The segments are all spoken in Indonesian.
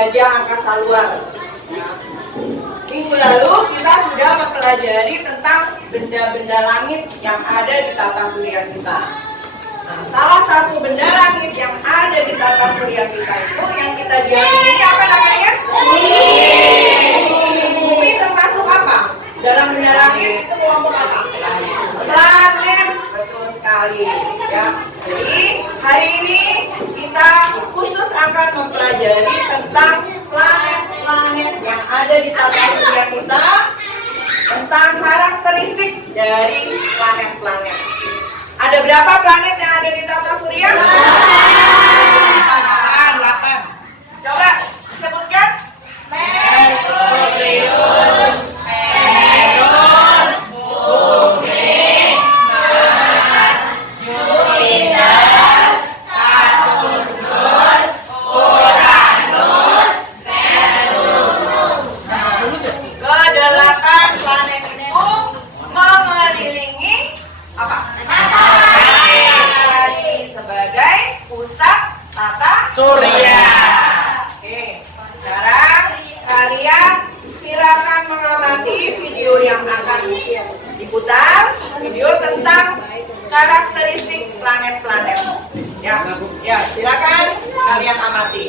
Jelajah Angkasa Luar. Minggu lalu kita sudah mempelajari tentang benda-benda langit yang ada di tata surya kita. Nah, salah satu benda langit yang ada di tata surya kita itu yang kita diami ini apa namanya? Bumi termasuk apa? Dalam benda langit itu kelompok apa? Planet, betul sekali. Ya. Jadi hari ini kita khusus akan mempelajari tentang planet-planet yang ada di tata surya kita, tentang karakteristik dari planet-planet. Ada berapa planet yang ada di tata surya? 8. Coba sebutkan. Merkurius, Venus, Bumi, Mars, Jupiter, Saturnus, Uranus, Neptunus. Kedelapan planet itu mengelilingi apa? Matahari sebagai pusat tata surya. Oke, sekarang kalian silakan mengamati video yang akan diputar, video tentang karakteristik planet-planet. Ya, silakan kalian amati.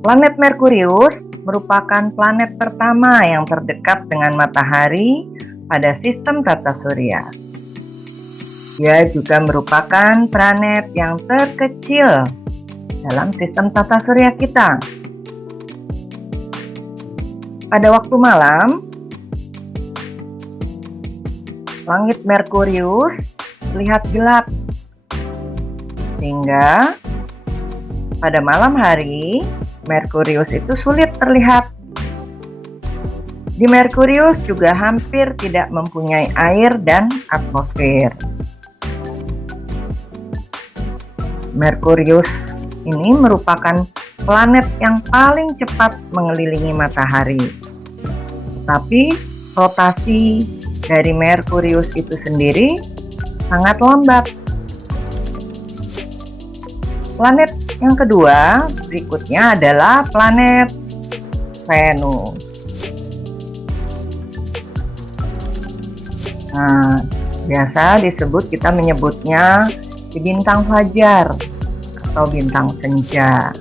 Planet Merkurius merupakan planet pertama yang terdekat dengan matahari pada sistem tata surya. Dia juga merupakan planet yang terkecil dalam sistem tata surya kita. Pada waktu malam, langit Merkurius terlihat gelap, sehingga pada malam hari Merkurius itu sulit terlihat. Di Merkurius juga hampir tidak mempunyai air dan atmosfer. Merkurius ini merupakan planet yang paling cepat mengelilingi matahari. Tapi rotasi dari Merkurius itu sendiri sangat lambat. Planet yang kedua berikutnya adalah planet Venus. Nah, biasa kita menyebutnya di bintang fajar atau bintang senja,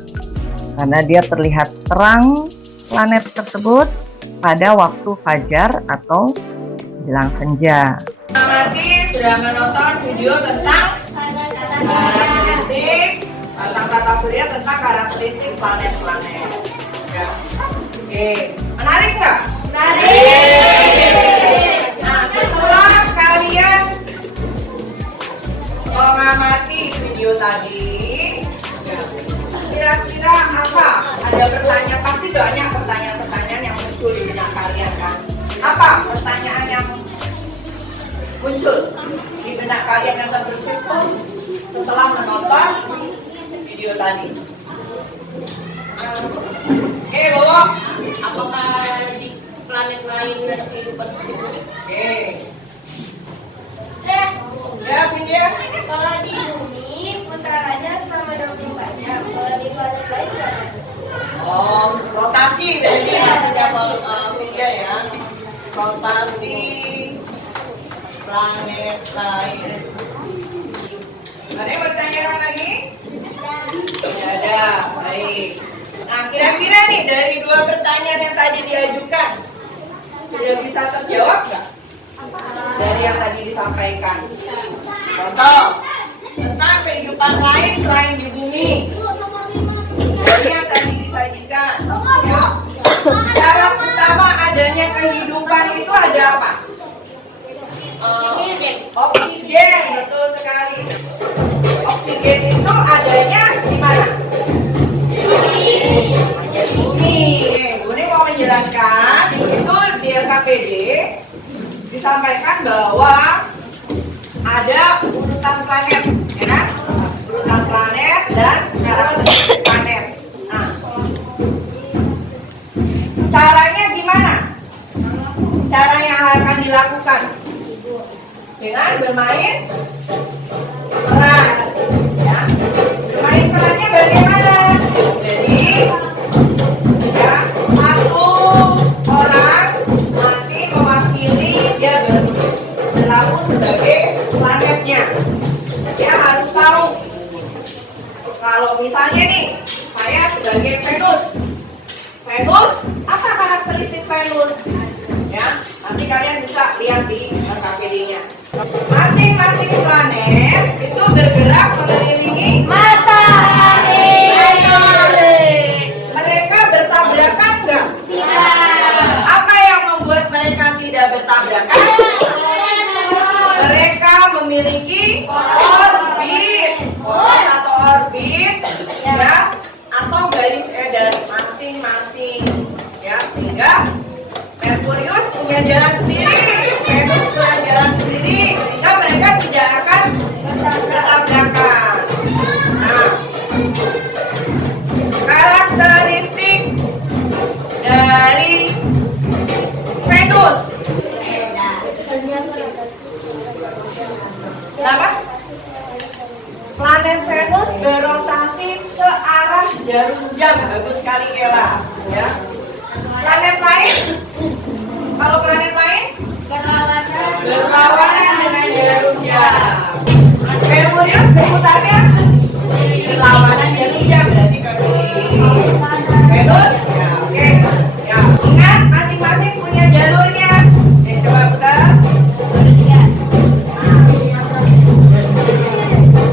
karena dia terlihat terang planet tersebut pada waktu fajar atau jelang senja. Amati sudah menonton video tentang karakteristik tata surya, tentang karakteristik planet-planet. Ya. Oke, menarik nggak? Menarik. Nah, setelah kalian mengamati video tadi, kira-kira apa? Ada pertanyaan, pasti banyak pertanyaan-pertanyaan yang muncul di benak kalian kan? Apa pertanyaan yang muncul di benak kalian yang terbesit setelah menonton video tadi? Oke, Bobo. Apakah di planet lain ada kehidupan seperti bumi? Oke. Ya, Pinja. Kalau di bumi putarannya selama 24 jam. Kalau di planet lain berapa? Oh, rotasi dari Pinja ya. Rotasi planet lain. Ada yang bertanya lagi? Tidak ada. Baik. Nah, kira-kira nih dari dua pertanyaan yang tadi diajukan, sudah bisa terjawab nggak? Dari yang tadi disampaikan. Contoh, tentang kehidupan lain selain di bumi. Dari yang tadi disajikan. Ya. Syarat utama adanya kehidupan itu ada apa? Oksigen, betul sekali. Oksigen itu adanya di mana? Di bumi. Buni mau menjelaskan, itu di LKPD disampaikan bahwa ada urutan planet, ya kan? Urutan planet dan karakteristik planet. Nah, caranya gimana? Cara yang akan dilakukan dengan bermain peran, ya. ya, satu orang nanti mewakili dia berlaku sebagai planetnya. Dia harus tahu. Kalau misalnya nih, saya sebagai Venus. Venus, apa karakteristik Venus? Ya, nanti kalian bisa lihat di KPD-nya. Masing-masing planet itu bergerak mengelilingi Matahari. Mereka bertabrakan enggak? Tidak. Apa yang membuat mereka tidak bertabrakan? Mereka memiliki orbit, atau orbit, ya, atau garis edar masing-masing, ya, sehingga Merkurius punya jalan sendiri, Venus punya jalan sendiri, sehingga mereka tidak akan bertabrakan. Nah, karakteristik dari Venus. Kenapa? Planet Venus berotasi searah jarum jam. Bagus sekali Ella, ya. Planet lain? Kalau planet lain? Berlawanan dengan jarum jam. Merkurius berputarnya berlawanan jarum jam, berarti ke kiri. Venus? Ya, oke. Ya, ingat masing-masing punya jalurnya. Coba putar.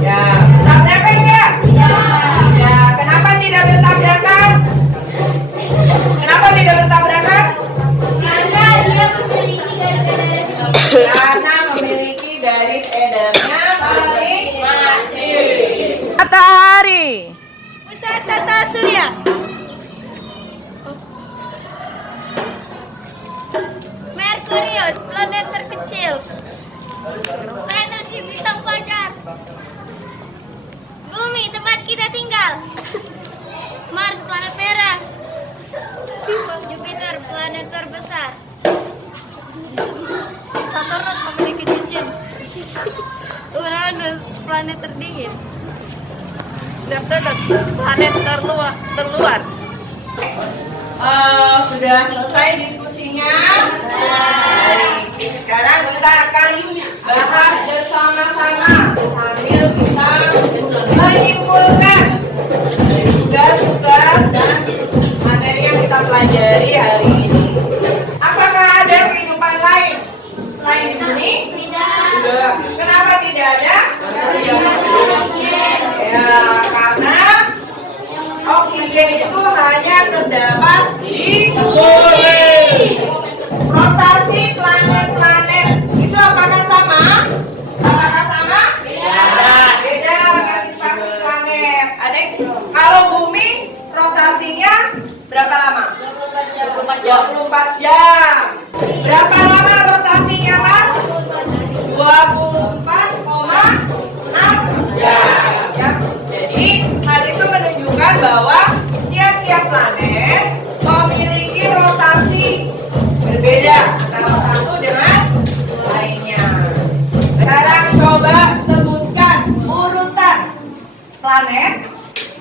Ya, tabrakan enggak? Ya, kenapa tidak bertabrakan? Kenapa tidak bertabrakan? Karena dia memiliki garis-garis. Karena memiliki garis edarnya masing-masing. Matahari. Pusat tata surya. Merkurius, planet terkecil. Venus di bintang fajar. Bumi, tempat kita tinggal. Mars, planet merah. Jupiter, planet terbesar. Saturnus memiliki cincin. Uranus, planet terdingin. Neptunus, planet terluar. Sudah selesai diskusinya? Baik, sekarang kita akan bahas bersama-sama sambil kita menyimpulkan tugas-tugas dan materi yang kita pelajari hari ini. Apakah ada kehidupan lain selain di bumi? Tidak. Kenapa tidak ada? Ya, karena oksigen itu hanya terdapat di bumi. Rotasi planet-planet itu apakah sama? Apakah sama? Beda. Beda kan rotasi planet. Ada kalau bumi rotasinya berapa lama? 24 jam. Berapa lama rotasinya, Mas? 24,6 jam. Ya. Jadi hal itu menunjukkan bahwa tiap-tiap planet memiliki rotasi berbeda antara satu dengan lainnya. Sekarang coba sebutkan urutan planet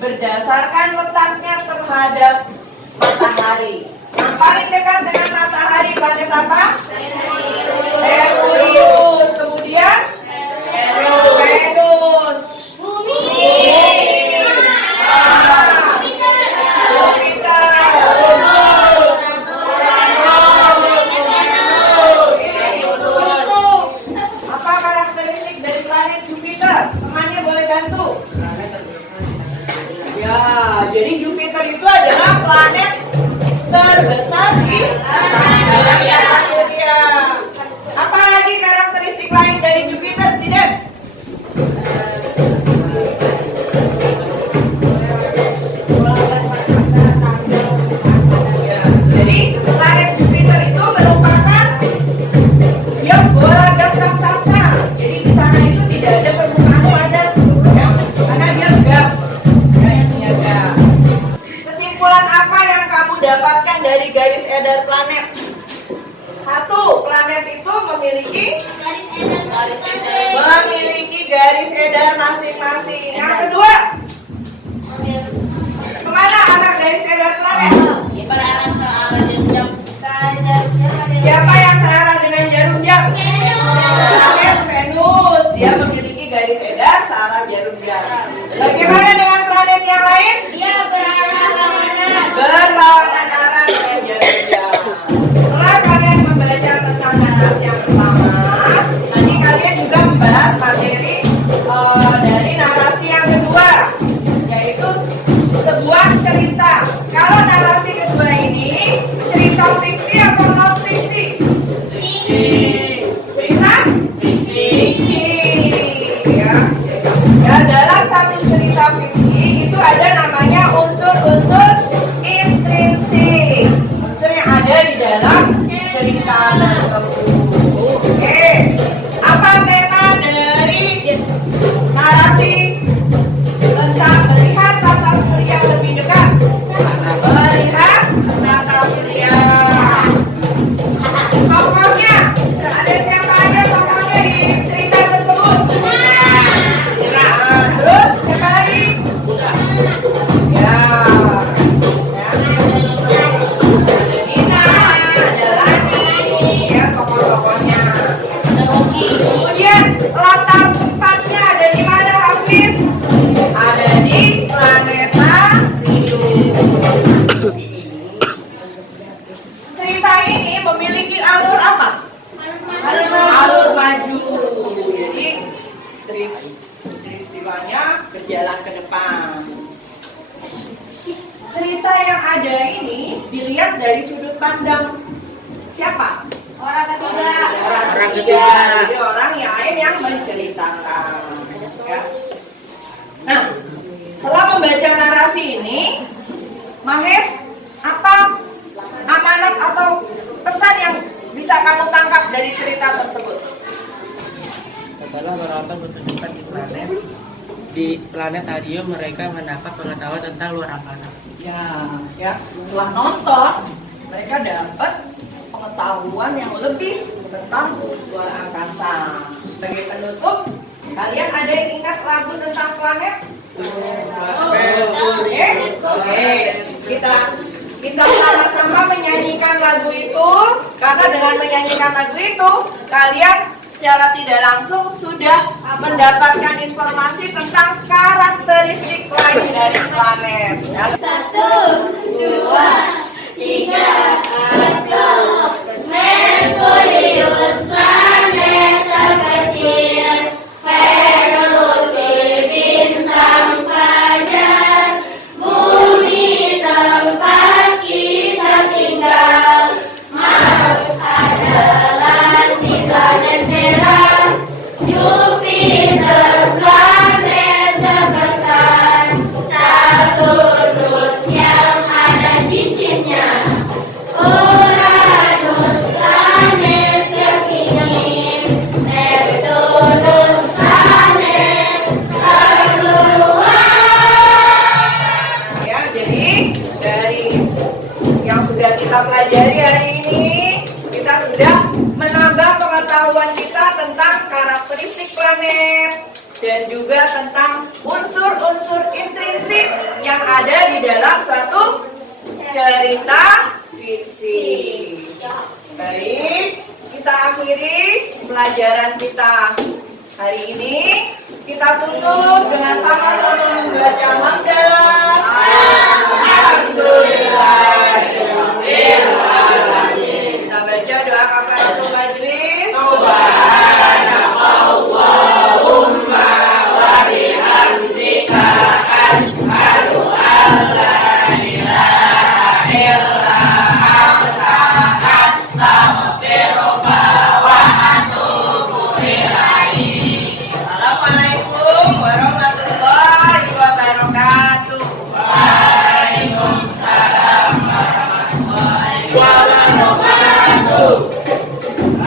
berdasarkan letaknya terhadap matahari. Yang paling dekat dengan matahari planet apa? Merkurius. Kemudian Venus. Apa karakteristik dari planet Jupiter? Temannya boleh bantu. Ya, jadi Jupiter itu adalah planet terbesar di galaksi surya. Apa lagi karakteristik lain dari Jupiter, Tidak? Ya, jadi planet Jupiter itu merupakan dia bola gas raksasa. Jadi di sana itu tidak ada permukaan padat, ya, karena dia gas. Garisnya gas. Kesimpulan apa yang kamu dapatkan dari garis edar planet? Satu, planet itu memiliki garis edar masing-masing. Yang kedua, kemana mana anak dari sekedar planet? Siapa yang searah dengan jarum jam? Planet Venus. Dia memiliki garis edar searah jarum jam. Bagaimana dengan planet yang lain? Dia berarah kemana? Berlawanan arah dengan jarum jam. Setelah kalian membaca tentang narasi yang pertama, nanti kalian juga membahas materi dari narasi yang kedua, yaitu sebuah cerita. Kalau narasi kedua ini cerita fiksi atau non fiksi? Cerita fiksi. Ya. Ya, dalam satu cerita fiksi itu ada namanya unsur-unsur intrinsik. Unsur yang ada di dalam cerita tersebut. Oke. Apa tema dari narasi tentang melihat tata surya yang lebih dekat? Melihat tata surya. Tokohnya ada siapa aja tokohnya di cerita tersebut? Nah, terus siapa lagi? Ya. Ada Nina, ada Lani, ya tokoh-tokohnya. Kemudian latar tempatnya ada di mana, Hafiz? Ada di planetarium. Cerita ini memiliki alur apa? Alur maju. Jadi peristiwanya berjalan ke depan. Cerita yang ada ini dilihat dari sudut pandang siapa? Orang ketiga. Orang ketiga. Jadi orang yang lain yang menceritakan. Ya. Nah, setelah membaca narasi ini, Mahes, apa amanat atau pesan yang bisa kamu tangkap dari cerita tersebut? Setelah menonton pertunjukan di planetarium, mereka mendapat pengetahuan tentang luar angkasa. Ya, setelah nonton, mereka dapat pengetahuan yang lebih tentang luar angkasa. Sebagai penutup, kalian ada yang ingat lagu tentang planet? Oke, kita sama-sama menyanyikan lagu itu, karena dengan menyanyikan lagu itu, kalian secara tidak langsung sudah mendapatkan informasi tentang karakteristik lain dari planet. Ya. 1, 2, 3, satu. Merkurius planet terkecil, Venus bintang fajar, Bumi tempat kita tinggal, Mars adalah si planet merah, Jupiter planet terbesar, Saturnus yang ada cincinnya, Uranus planet terkini, Neptunus planet terluar. Ya, jadi dari yang sudah kita pelajari hari ini, kita sudah menambah pengetahuan kita tentang karakteristik planet dan juga tentang unsur-unsur intrinsik yang ada di dalam suatu cerita fiksi. Baik, kita akhiri pelajaran kita hari ini. Kita tutup dengan sama-sama membaca hamdalah. Alhamdulillahirrahmanirrahim. Kita baca doa kafaratul majelis. Subhanakallahumma wa bihamdika asyhadu an la ilaha illa anta astaghfiruka wa atubu ilaik. Assalamualaikum warahmatullahi wabarakatuh. Waalaikumsalam warahmatullahi wabarakatuh.